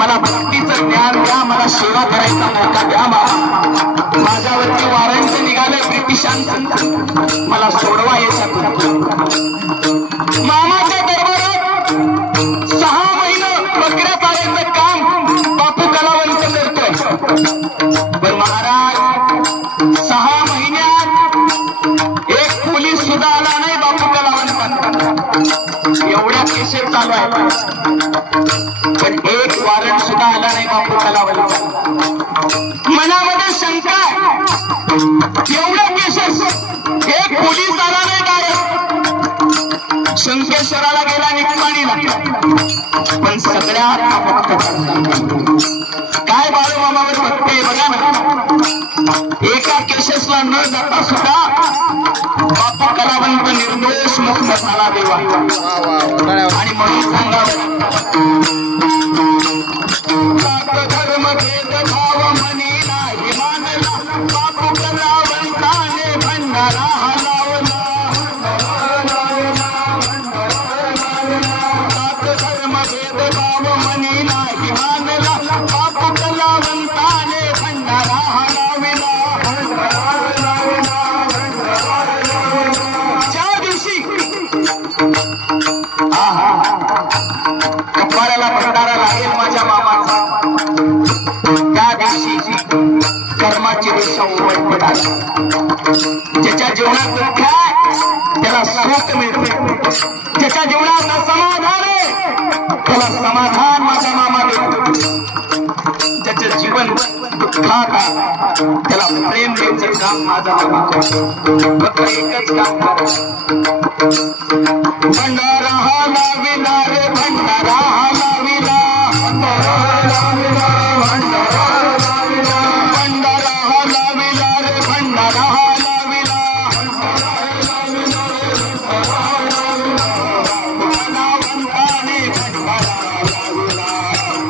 मला भक्तीचं ज्ञान द्या, मला सेवा करायचा मौका द्या. माझ्यावरती वॉरंट निघालं ब्रिटिशांचं, मला सोडवा याच्यातून. मामाच्या दरबारात 6 महिने बकऱ्या चारायचं काम बापू कलावंत करतोय. पण महाराज 6 महिन्यात एक पोलीस सुद्धा आला नाही बापू कलावंत. एवढ्या केसेस चालू आहे पण एक वॉरंट सुद्धा आला नाही बापू कलावंत. मनामध्ये शंका एवढ्या केसेस एक पोलीस आला नाही डायरेक्ट शंकेश्वराला गेला निपाणीला. पण सगळ्यात काय बाळूमामावर भक्ती बघा ना. एका केसेसला न जाता सुद्धा बापू कलावंत निर्दोष मुक्त झाला देवा. आणि म्हणून सांगावं धर्म भेदभाव मनी नाही मानला, बापू कलावंताने भंडारा हलावला. धर्म भेदभाव मनी नाही मानला, बापू कलावंताने भंडारा हलाविला. ज्या दिवशी कपाळाला भंडारा लागेल माझ्या मामाचा, त्या दिवशी कर्माची रेषा उमटणार. ज्याच्या जीवनात दुःख आहे त्याला सुख मिळते, ज्याच्या जीवनात असमाधान आहे त्याला समाधान माझा मामा देतो. ज्याचे जीवन दुःखात आहे त्याला प्रेम द्यायचं काम माझा मामा करतो. फक्त एकच काम करतो, भंडारा हा लाविला रे भंडारा.